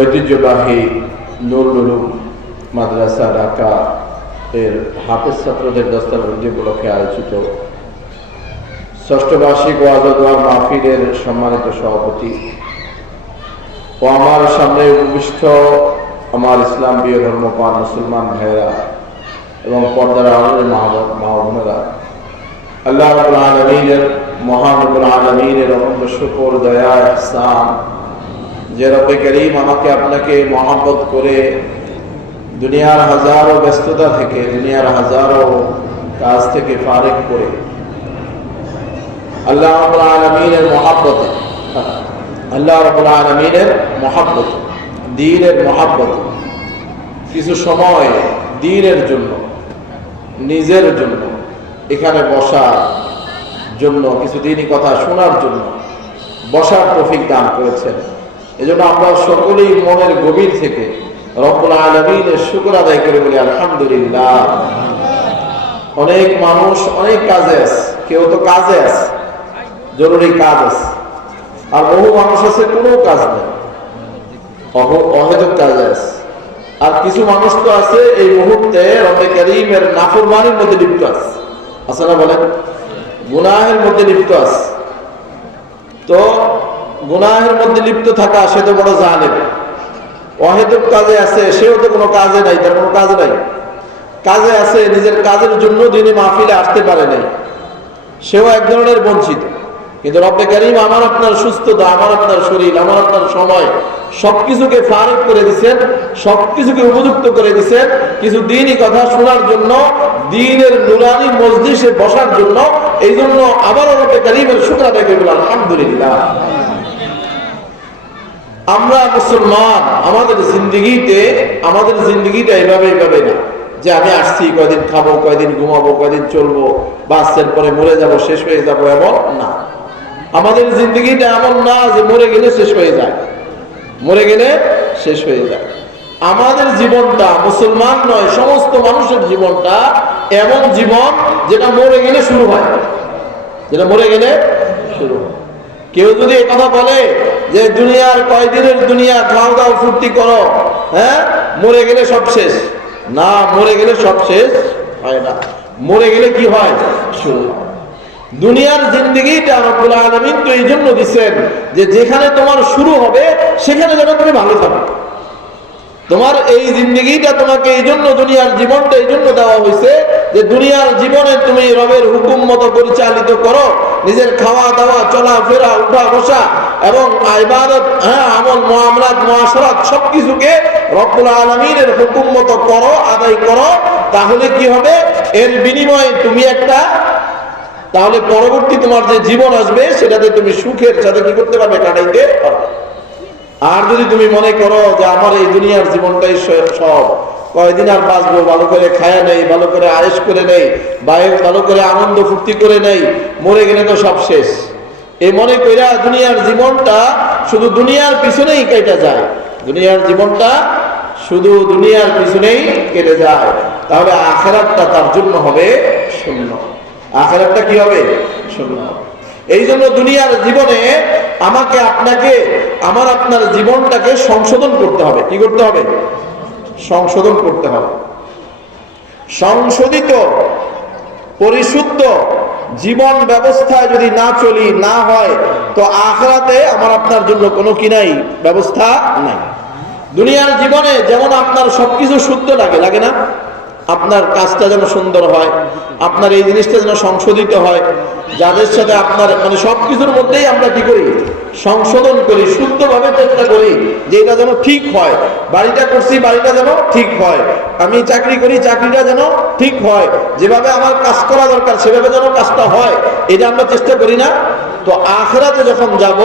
ঐতিহ্যবাহী নুরুল উলুম মাদ্রাসা ঢাকা এর হাফেজ ছাত্রদের দস্তারবন্দি উপলক্ষে আয়োজিত ষষ্ঠ বার্ষিক ওয়াজ ও দোয়া মাহফিলের সম্মানিত সভাপতি ও আমার সামনে উপবিষ্ট আমার ইসলাম প্রিয় ধর্মপ্রাণ মুসলমান ভাইয়েরা এবং পর্দার আড়ালের মা বোনেরা, আল্লাহ রাব্বুল আলামিনের মহান রব্বুল আলামিনের অনন্ত শুকর দয়া ইহসান যে রব্বে করিম আমাকে আপনাকে মহব্বত করে দুনিয়ার হাজারো ব্যস্ততা থেকে, দুনিয়ার হাজারো কাজ থেকে ফারেক করে আল্লাহ রাব্বুল আলামিনের মহব্বতে, আল্লাহ রাব্বুল আলামিনের মহব্বত, দ্বীনের মহব্বত কিছু সময় দ্বীনের জন্য, নিজের জন্য এখানে বসার জন্য, কিছু দ্বীনি কথা শোনার জন্য বসার তৌফিক দান করেছেন। এজন্য আমরা সকলেই মনের গভীর থেকে রব্বুল আলামিনের শুকর আদায় করে বলি আলহামদুলিল্লাহ। অনেক মানুষ অনেক কাজে আছে, কেউ তো কাজে আছে, জরুরি কাজ আছে, আর বহু মানুষ আছে কোনো কাজ নেই, অহেতুক কাজে আছে। আর কিছু মানুষ তো আছে এই মুহূর্তে রব্বে কারীমের নাফরমানির মধ্যে লিপ্ত আছে, আছে না বলেন? গুনাহের মধ্যে লিপ্ত আছে। তো গুনাহের মধ্যে লিপ্ত থাকা সে তো বড় জালেম। অহেতুক কাজে আছে, সেও তো কোনো কাজে নাই, তার কোনো কাজ নাই। কাজে আছে, নিজের কাজের জন্য দিনে মাহফিলে আসতে পারে নাই, সেও এক ধরনের বঞ্চিত। কিন্তু রব্বে কারীম আমার আপনার সুস্থতা, আমার আপনার শরীর, আমার আপনার সময় সবকিছুকে ফারেক করে দিচ্ছেন, সবকিছুকে উপযুক্ত করে দিচ্ছেন কিছু দ্বীনি কথা শোনার জন্য, দ্বীনের নুরানি মজলিসে বসার জন্য। এই জন্য আবারও রব্বে কারীমের শুকর আদায় করি আলহামদুলিল্লাহ। আমরা মুসলমান, আমাদের জিন্দেগিটা এইভাবে না যে আমি আসছি কয়দিন খাবো, কয়দিন ঘুমাবো, কয়দিন চলবো, বাসের পরে মরে যাব, শেষ হয়ে যাবো, এমন না। আমাদের জিন্দেগিটা এমন না যে মরে গেলে শেষ হয়ে যায়, মরে গেলে শেষ হয়ে যায়। আমাদের জীবনটা, মুসলমান নয় সমস্ত মানুষের জীবনটা এমন জীবন যেটা মরে গেলে শুরু হয়, যেটা মরে গেলে শুরু হয়। কেউ যদি এই কথা বলে যে দুনিয়ার কয়দিনের দুনিয়া, খাও দাও ফুর্তি করো, হ্যাঁ, মরে গেলে সব শেষ, না, মরে গেলে সব শেষ হয় না। মরে গেলে কি হয়? শুরু হয়। দুনিয়ার জিন্দেগিটা রব্বুল আলামিন তো এই জন্য দিচ্ছেন যে যেখানে তোমার শুরু হবে সেখানে যেন তুমি ভালো থাকো। তোমার এই জিন্দেগিটা তোমাকে এই জন্য, দুনিয়ার জীবনটা এই জন্য দেওয়া হয়েছে যে দুনিয়ার জীবনে তুমি রবের হুকুম মতো পরিচালিত করো, নিজের খাওয়া দাওয়া, চলাফেরা, উঠা বসা এবং ইবাদত, আমল, মুআমালাত, মুআশারাত সবকিছুকে রব্বুল আলামিনের হুকুম মতো করো, আদায় করো। তাহলে কি হবে? এর বিনিময়ে তুমি একটা, তাহলে পরবর্তী তোমার যে জীবন আসবে সেটাতে তুমি সুখের সাথে কি করতে পারবে? কাটাইতে পারবে। আর যদি তুমি মনে করো যে আমার এই দুনিয়ার জীবনটাই সব, কয়দিন আর বাঁচবো, ভালো করে খায়া নেই, ভালো করে আয়েশ করে নেই, ভালো করে আনন্দ ফুর্তি করে নেই, মরে গেলে তো সব শেষ, এই মনে কইরা দুনিয়ার জীবনটা শুধু দুনিয়ার পিছনেই কেটে যায়, দুনিয়ার জীবনটা শুধু দুনিয়ার পিছনেই কেটে যায়, তাহলে আখিরাতটা তার জন্য হবে শূন্য। আখিরাতটা কি হবে? শূন্য। এই জন্য দুনিয়ার জীবনে আমাকে আপনাকে, আমার আপনার জীবনটাকে সংশোধন করতে হবে। কি করতে হবে? সংশোধন করতে হবে। সংশোধিত পরিশুদ্ধ জীবন ব্যবস্থায় যদি না চলি, না হয়, তো আখিরাতে আমার আপনার জন্য কোনো কি নাই, ব্যবস্থা নাই। দুনিয়ার জীবনে যেমন আপনার সবকিছু শুদ্ধ লাগে, লাগে না? আপনার কাজটা যেন সুন্দর হয়, আপনার এই জিনিসটা যেন সংশোধিত হয়, যাদের সাথে আপনার মানে সবকিছুর মধ্যেই আমরা কি করি? সংশোধন করি, শুদ্ধভাবে চেষ্টা করি যে এটা যেন ঠিক হয়। বাড়িটা করছি, বাড়িটা যেন ঠিক হয়। আমি চাকরি করি, চাকরিটা যেন ঠিক হয়। যেভাবে আমার কাজ করা দরকার সেভাবে যেন কাজটা হয়, এটা আমরা চেষ্টা করি না? তো আখিরাতে যখন যাব,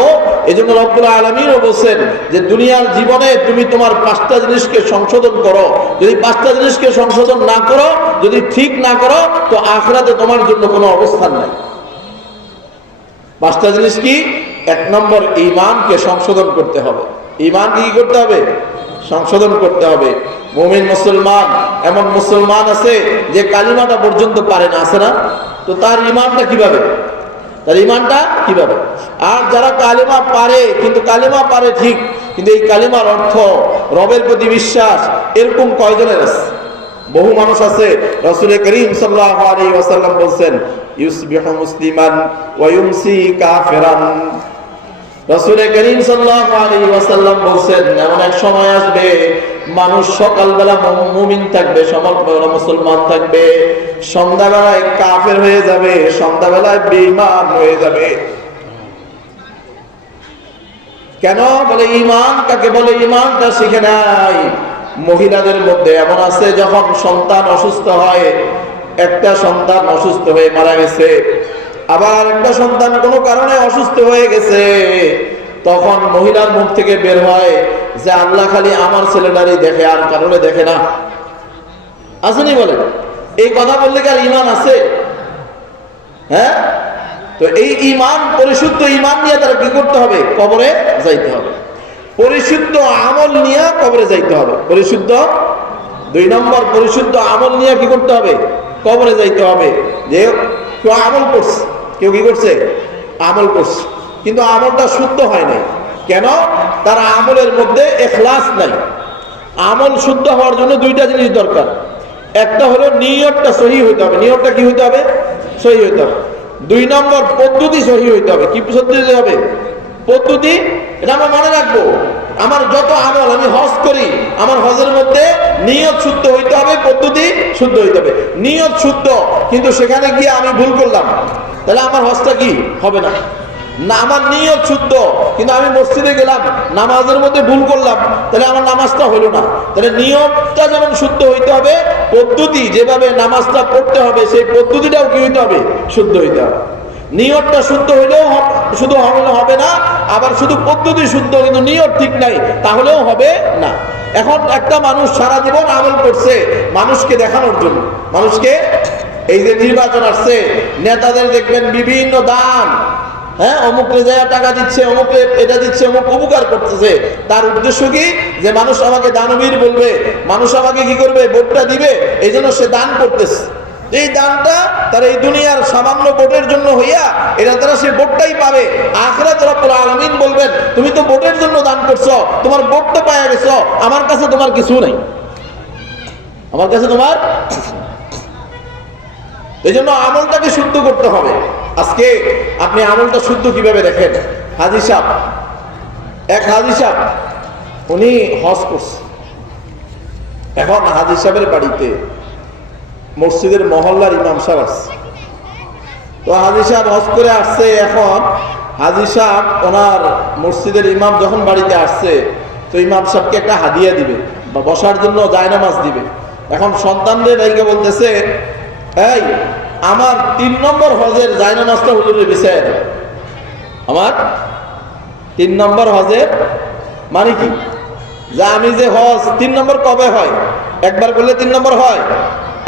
এজন্য রব্বুল আলামিনও বলেন যে দুনিয়ার জীবনে তুমি তোমার 5টা জিনিসকে সংশোধন করো। যদি 5টা জিনিসকে সংশোধন না করো, যদি ঠিক না করো, তো আখিরাতে তোমার জন্য কোনো অবস্থান নাই। 5টা জিনিস কি? 1 নম্বর, ঈমানকে সংশোধন করতে হবে। ঈমানকে কি করতে হবে? সংশোধন করতে হবে। মুমিন মুসলমান, এমন মুসলমান আছে যে কালিমাটা পর্যন্ত পারে না, আছে না? তো তার ঈমানটা কিভাবে? তার ঈমানটা কিভাবে? আর যারা কালেমা পারে, কিন্তু কালেমা পারে ঠিক, কিন্তু এই কালিমার অর্থ রবের প্রতি বিশ্বাস এরকম কয়জনের আছে? বহু মানুষ আছে। রাসূল করিম সাল্লাল্লাহু আলাইহি ওয়াসাল্লাম বলেন, ইউসবিহু মুসলিমান ওয়া ইউমসি কাফিরান। রাসূল করিম সাল্লাল্লাহু আলাইহি ওয়াসাল্লাম বলেন, এমন এক সময় আসবে মানুষ সকালবেলা মুমিন থাকবে, সকালবেলা মুসলমান থাকবে, সন্ধ্যাবেলায় কাফের হয়ে যাবে, সন্ধ্যাবেলায় বেঈমান হয়ে যাবে। কেন বলে? ঈমান কাকে বলে ঈমানটা শিখে নাই। মহিলাদের মধ্যে এমন আছে, যখন সন্তান অসুস্থ হয়, একটা সন্তান অসুস্থ হয়ে মারা গেছে, আবার একটা সন্তান কোনো কারণে অসুস্থ হয়ে গেছে, তখন মহিলার মুখ থেকে বের হয় যে আল্লাহ খালি আমার ছেলেটারই দেখে, আর কারণে দেখে না। আসেনি বলে? এই কথা বললে কি আর ঈমান আছে? হ্যাঁ? তো এই ঈমান, পরিশুদ্ধ ঈমান নিয়ে তারা কি করতে হবে? কবরে যাইতে হবে। পরিশুদ্ধ আমল নিয়ে কবরে যাইতে হবে। পরিশুদ্ধ, 2 নম্বর, পরিশুদ্ধ আমল নিয়ে কি করতে হবে? কবরে যাইতে হবে। যে কেউ আমল করছে, কেউ কি করছে? আমল করছে, কিন্তু আমলটা শুদ্ধ হয় নাই। কেন? তার আমলের মধ্যে ইখলাস নাই। আমল শুদ্ধ হওয়ার জন্য 2টা জিনিস দরকার। একটা হলো নিয়তটা সহি হইতে হবে। নিয়তটা কি হইতে হবে? সহি হইতে হবে। 2 নম্বর, পদ্ধতি সহি হইতে হবে। কি পদ্ধতি হবে? পদ্ধতি, এটা আমরা মনে রাখবো। আমার যত আমল, আমি হজ করি, আমার হজের মধ্যে নিয়ত শুদ্ধ হইতে হবে, পদ্ধতি শুদ্ধ হইতে হবে। নিয়ত শুদ্ধ, কিন্তু সেখানে গিয়ে আমি ভুল করলাম, তাহলে আমার হজটা কি হবে না। না, আমার নিয়ত শুদ্ধ, কিন্তু আমি মসজিদে গেলাম, নামাজের মধ্যে ভুল করলাম, তাহলে আমার নামাজটা হলো না। তাহলে নিয়তটা যেমন শুদ্ধ হইতে হবে, পদ্ধতি যেভাবে নামাজটা পড়তে হবে সেই পদ্ধতিটাও কি হইতে হবে? শুদ্ধ হইতে হবে। নিয়তটা শুদ্ধ হইলেও শুধু হবে না, আবার শুধু পদ্ধতি শুদ্ধ কিন্তু নিয়ত ঠিক নাই, তাহলেও হবে না। এখন একটা মানুষ সারা জীবন আমল করছে মানুষকে দেখানোর জন্য, মানুষকে, এই যে নির্বাচন আসছে, নেতাদের দেখবেন বিভিন্ন দান, হ্যাঁ, অমুকরে যায় টাকা দিচ্ছে, অমুকরে এটা দিচ্ছে, অমুক উপকার করতেছে। তার উদ্দেশ্য কি? যে মানুষ আমাকে দানবীর বলবে, মানুষ আমাকে কি করবে? ভোটটা দিবে, এই জন্য সে দান করতেছে। এই দানটা তার এই দুনিয়ার সামান্য ভোটের জন্য হইয়া, এটা তারা সে ভোটটাই পাবে। আখিরাতে রব্বুল আলামিন বলবেন, তুমি তো ভোটের জন্য দান করছো, তোমার ভোট তো পাওয়া গেছো, আমার কাছে তোমার কিছু নাই, আমার কাছে তোমার। এই জন্য আমলটাকে শুদ্ধ করতে হবে। আজকে আপনি আমলটা শুদ্ধ কিভাবে দেখেন? হাজী সাহেব, এক হাজী সাহেব, উনি হজ করছে। এখন হাজী সাহেবের বাড়িতে মসজিদের মহল্লার ইমাম সাহেব আসছে। তো হাজী সাহেব হজ করে আসছে। এখন হাজী সাহেব ওনার মসজিদের ইমাম যখন বাড়িতে আসছে, তো ইমাম সাহেবকে একটা হাদিয়া দিবে বা বসার জন্য জায়নামাজ দিবে। এখন সন্তানদের রাইকে বলতেছে, এই আমার 3 নম্বর হজের জায়নামাজটা হুজুরে বিছায় দেয়। আমার 3 নম্বর হজের মানে কি? যে আমি যে হজ 3 নম্বর কবে হয়? একবার করলে 3 নম্বর হয়,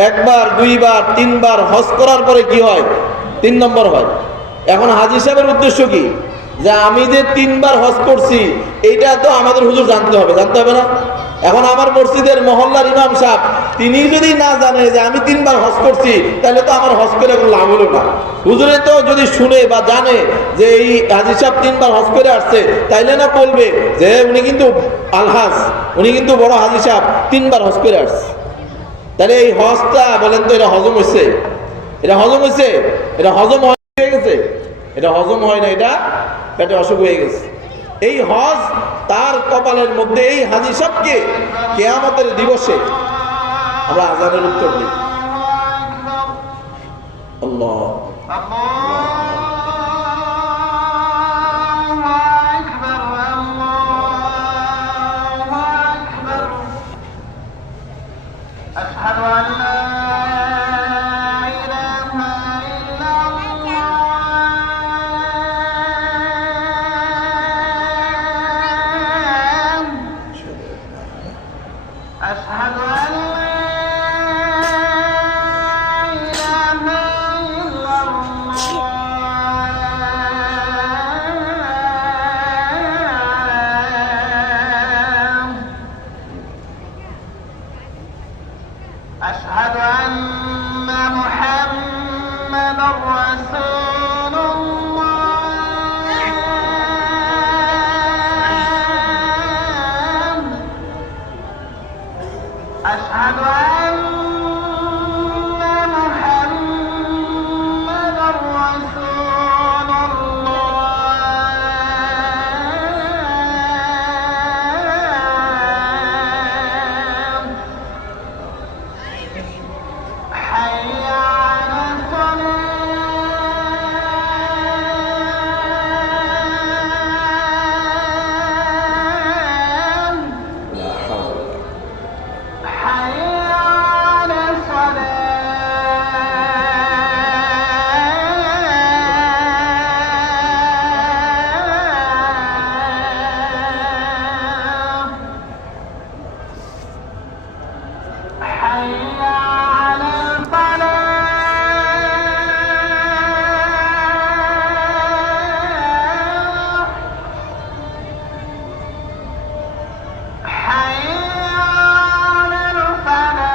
একবার, 2 বার, 3 বার হজ করার পরে কি হয়? 3 নম্বর হয়। এখন হাজী সাহেবের উদ্দেশ্য কি? যে আমি যে 3 বার হজ করছি, এইটা তো আমাদের হুজুর জানতে হবে, জানতে হবে না? এখন আমার মসজিদের মহল্লার ইমাম সাহেব তিনি যদি না জানে যে আমি 3 বার হজ করছি, তাহলে তো আমার হজ করে কোনো লাভ হলো না। হুজুরে তো যদি শুনে বা জানে যে এই হাজী সাহেব 3 বার হজ করে আসছে, তাইলে না বলবে যে উনি কিন্তু আলহাজ, উনি কিন্তু বড় হাজী সাহেব, 3 বার হজ করে আসছে। তাহলে এই হজটা বলেন তো, এটা হজম হয়েছে? এটা হজম হয়েছে? এটা হজম হয়ে গেছে? এটা হজম হয় না, এটা পেটে অসুখ হয়ে গেছে। এই হজ তার কপালের মধ্যে। এই হাজী সাহেবকে কিয়ামতের দিবসে আমরা আযানের উত্তর দিই, আল্লাহ أشهد أن محمدا رسول الله حي على الصلاة لا حول ولا حي على الصلاة حي على الفلاح حي على الفلاح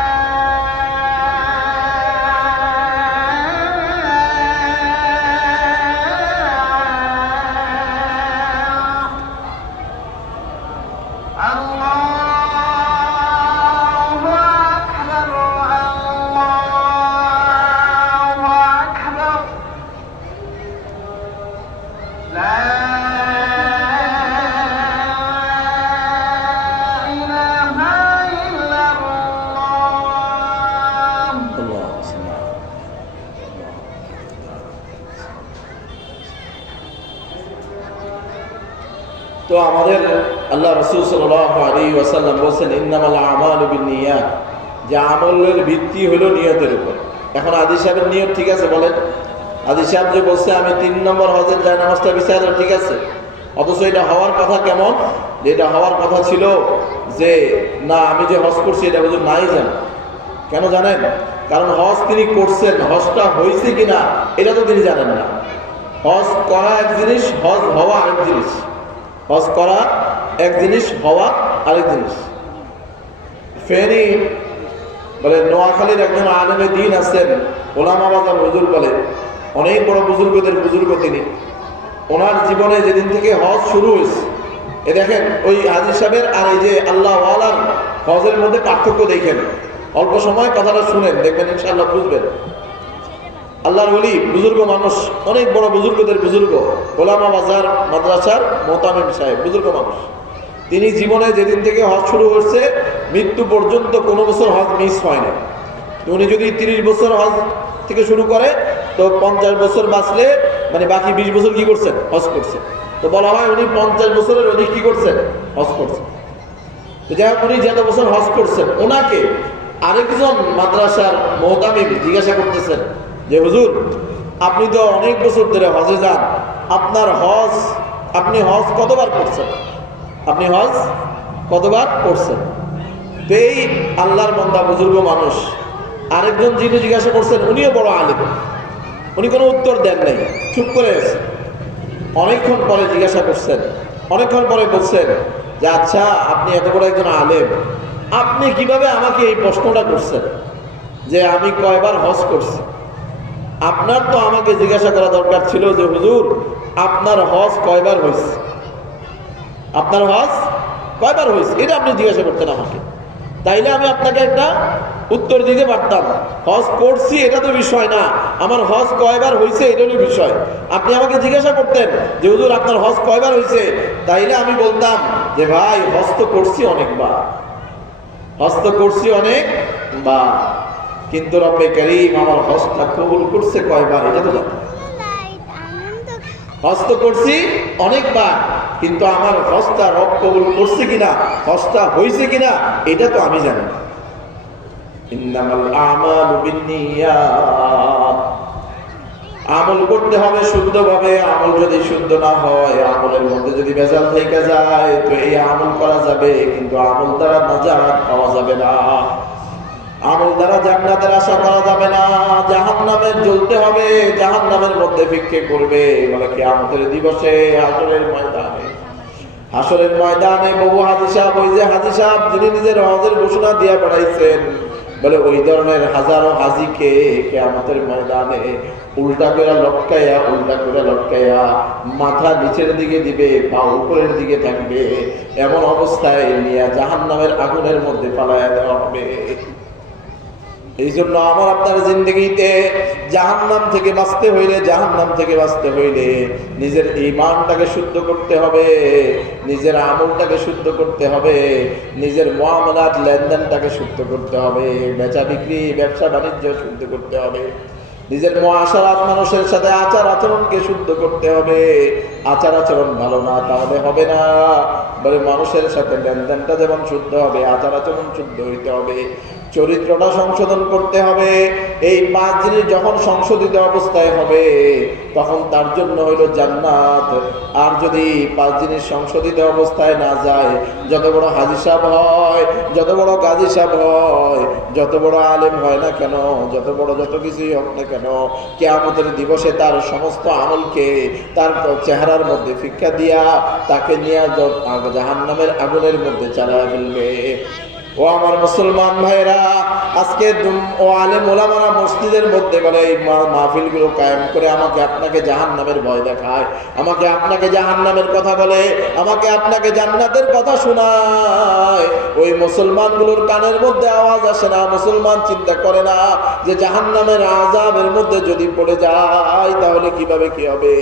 الله أكبر الله أكبر لا إله إلا الله الله سبحانه তো আমাদের আল্লাহ রাসূল সাল্লাল্লাহু আলাইহি ওয়াসাল্লাম বলেন ইন্নামাল আমালু বিন্নিয়াত, যে আমলের ভিত্তি হলো নিয়তের উপর। এখন আদি সাহেবের নিয়ত ঠিক আছে বলেন? আদি সাহেব যে বলছে আমি 3 নম্বর হজের জায়নামাজটা বিছাই দেব, ঠিক আছে, অথচ এটা হওয়ার কথা কেমন? যে এটা হওয়ার কথা ছিল যে না আমি যে হজ করছি এটা হুজুর নাই জানেন। কেন জানেন? কারণ হজ তিনি করছেন, হজটা হয়েছে কিনা এটা তো তিনি জানেন না। হজ করা এক জিনিস, হজ হওয়া আরেক জিনিস। হজ করা এক জিনিস, হওয়া আরেক জিনিস। ফেনী বলে নোয়াখালীর একজন আলেমে দিন আছেন, ওলামা বাজার হুজুর বলে, অনেক বড় বুজুর্গদের বুজুর্গ তিনি। ওনার জীবনে যেদিন থেকে হজ শুরু হয়েছে, এ দেখেন ওই হাজী সাহেবের আর এই যে আল্লাহ ওয়ালার হজের মধ্যে পার্থক্য দেখেন। অল্প সময় কথাটা শুনেন, দেখবেন ইনশাআল্লাহ বুঝবেন। আল্লাহর ওলি বুজুর্গ মানুষ, অনেক বড় বুজুর্গদের বুজুর্গ, ওলামা বাজার মাদ্রাসার মোহতামিম সাহেব, বুজুর্গ মানুষ। তিনি জীবনে যেদিন থেকে হজ শুরু হয়েছে মৃত্যু পর্যন্ত কোনো বছর হজ মিস হয় না। উনি যদি 30 বছর হজ থেকে শুরু করে তো 50 বছর বাঁচলে মানে বাকি 20 বছর কি করছেন? হজ করছেন। তো বলা হয় উনি 50 বছরের অধিক কি করছেন? হজ করছেন। তো যাই হোক, উনি যত বছর হজ করছেন, ওনাকে আরেকজন মাদ্রাসার মোহতামিম জিজ্ঞাসা করতেছেন যে হুজুর আপনি তো অনেক বছর ধরে হজে যান, আপনার হজ আপনি হজ কতবার করছেন? আপনি হজ কতবার করছেন? তো এই আল্লাহর বান্দা বুজুর্গ মানুষ আরেকজন যিনি জিজ্ঞাসা করছেন, উনিও বড় আলেম, উনি কোনো উত্তর দেন নাই, চুপ করে আছে। অনেকক্ষণ পরে জিজ্ঞাসা করছেন, অনেকক্ষণ পরে বলছেন যে আচ্ছা আপনি এত বড় একজন আলেম, আপনি কিভাবে আমাকে এই প্রশ্নটা করছেন যে আমি কয়বার হজ করছি? আপনার তো আমাকে জিজ্ঞাসা করা দরকার ছিল যে হুজুর আপনার হজ কয়বার হয়েছে, আপনার হজ কয়বার হয়েছে, এটা আপনি জিজ্ঞাসা করতেন আমাকে, তাইলে আমি আপনাকে একটা উত্তর দিতে পারতাম। হজ করছি এটা তো বিষয় না, আমার হজ কয়বার হয়েছে এটা হলো বিষয়। আপনি আমাকে জিজ্ঞাসা করতেন যে হুজুর আপনার হজ কয়বার হয়েছে, তাইলে আমি বলতাম যে ভাই হজ তো করছি অনেকবার, হজ তো করছি অনেকবার, কিন্তু রব্বে কারীম আমার হজটা কবুল করছে কয়বার এটা তো জানি। হজ তো করছি অনেকবার, কিন্তু আমার হজটা রব কবুল করছে কিনা, হজটা হয়েছে কিনা এটা তো আমি জানি না। ইন্নামাল আমালু বিন্নিয়াত, আমল করতে হবে শুদ্ধভাবে। আমল যদি শুদ্ধ না হয়, আমলের মধ্যে যদি ভেজাল থেকে যায়, তো এই আমল করা যাবে কিন্তু আমল দ্বারা নাজাত পাওয়া যাবে না, আমল দ্বারা জান্নাতের আশা করা যাবে না। জাহান্নামে জ্বলতে হবে, জাহান্নামের মধ্যে ভিক্ষে করবে বলে কিয়ামতের দিবসে হাসরের ময়দানে। হাসরের ময়দানে বহু হাজী সাহেব, ওই যে হাজী সাহেব যিনি নিজের হজের ঘোষণা দিয়ে বেড়াইছেন, বলে ওই ধরনের হাজারো হাজিকে কিয়ামতের ময়দানে উল্টা করে লটকাইয়া মাথা নিচের দিকে দিবে, পা উপরের দিকে থাকবে, এমন অবস্থায় নিয়ে জাহান্নামের আগুনের মধ্যে পালায়া দেওয়া হবে। এই জন্য আমার আপনার জিন্দগিতে জাহান্নাম থেকে বাঁচতে হইলে নিজের ঈমানটাকে শুদ্ধ করতে হবে, নিজের আমলটাকে শুদ্ধ করতে হবে, নিজের মুআমালাত লেনদেনটাকে শুদ্ধ করতে হবে, বেচা বিক্রি ব্যবসা বাণিজ্য শুদ্ধ করতে হবে, নিজের মুআশারাত মানুষের সাথে আচার আচরণকে শুদ্ধ করতে হবে। আচার আচরণ ভালো না তাহলে হবে না, বলে মানুষের সাথে লেনদেনটা যেমন শুদ্ধ হবে, আচার আচরণ শুদ্ধ হইতে হবে, চরিত্রটা সংশোধন করতে হবে। এই 5 জিনিস যখন সংশোধিত অবস্থায় হবে তখন তার জন্য হইল জান্নাত। আর যদি 5 জিনিস সংশোধিত অবস্থায় না যায়, যত বড় হাজী সাহেব হয়, যত বড় গাজী সাহেব হয়, যত বড় আলেম হয় না কেন, যত কিছুই হোক না কেন, কিয়ামতের দিবসে তার সমস্ত আমলকে তার চেহারার মধ্যে ফিক্কা দিয়া তাকে নিয়ে জাহান্নামের আগুনের মধ্যে চালায়া ফেলবে। ও আমার মুসলমান ভাইরা, আজকে ও আলেম ওলামারা মসজিদের মধ্যে বলে এই মাহফিলগুলো কায়েম করে আমাকে আপনাকে জাহান্নামের ভয় দেখায়, আমাকে আপনাকে জাহান্নামের কথা বলে, আমাকে আপনাকে জান্নাতের কথা শোনায়। ওই মুসলমানগুলোর কানের মধ্যে আওয়াজ আসে না, মুসলমান চিন্তা করে না যে জাহান্নামের আযাবের মধ্যে যদি পড়ে যায় তাহলে কিভাবে কি হবে।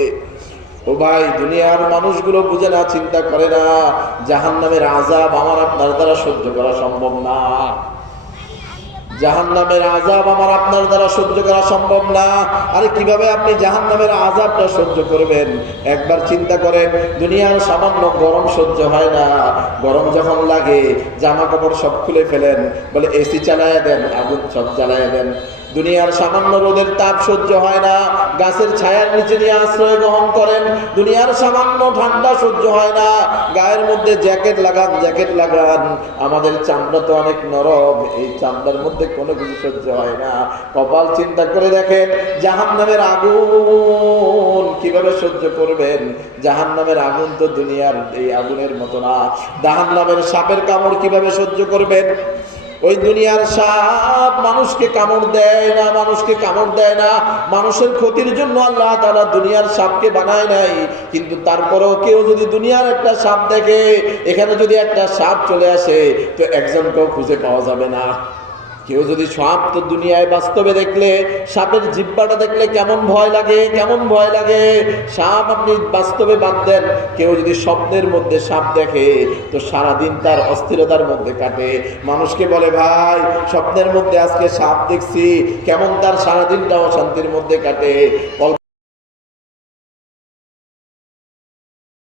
ও ভাই, দুনিয়ার মানুষগুলো বুঝে না, চিন্তা করে না জাহান্নামের আযাব আমার আপনার দ্বারা সহ্য করা সম্ভব না, জাহান্নামের আযাব আমার আপনার দ্বারা সহ্য করা সম্ভব না। আরে কিভাবে আপনি জাহান্নামের আযাবটা সহ্য করবেন? একবার চিন্তা করেন, দুনিয়ার সামান্য গরম সহ্য হয় না, গরম যখন লাগে জামা কাপড় সব খুলে ফেলেন, বলে এসি চালায়া দেন, আগুন সব জ্বালায়া দেন। দুনিয়ার সামান্য রোদের তাপ সহ্য হয় না, গাছের ছায়ার নিচে নিয়ে আশ্রয় গ্রহণ করেন। দুনিয়ার সামান্য ঠান্ডা সহ্য হয় না, গায়ের মধ্যে জ্যাকেট লাগান। আমাদের চামড়া তো অনেক নরম, এই চামড়ার মধ্যে কোনো কিছু সহ্য হয় না। কপাল চিন্তা করে দেখেন, জাহান্নামের আগুন কিভাবে সহ্য করবেন? জাহান্নামের আগুন তো দুনিয়ার এই আগুনের মতো না। জাহান্নামের সাপের কামড় কিভাবে সহ্য করবেন? ওই দুনিয়ার সাপ মানুষকে কামড় দেয় না, মানুষের ক্ষতির জন্য আল্লাহ তাআলা দুনিয়ার সাপকে বানায় নাই। কিন্তু তারপরেও কেউ যদি দুনিয়ার একটা সাপ দেখে, এখানে যদি একটা সাপ চলে আসে তো একজনকেও খুঁজে পাওয়া যাবে না। কেউ যদি সাপ তো দুনিয়ায় বাস্তবে দেখলে, সাপের জিহ্বাটা দেখলে কেমন ভয় লাগে। সাপ আপনি বাস্তবে বাদ দেন, কেউ যদি স্বপ্নের মধ্যে সাপ দেখে তো সারাদিন তার অস্থিরতার মধ্যে কাটে। মানুষকে বলে, ভাই স্বপ্নের মধ্যে আজকে সাপ দেখছি, কেমন তার সারাদিনটা অশান্তির মধ্যে কাটে।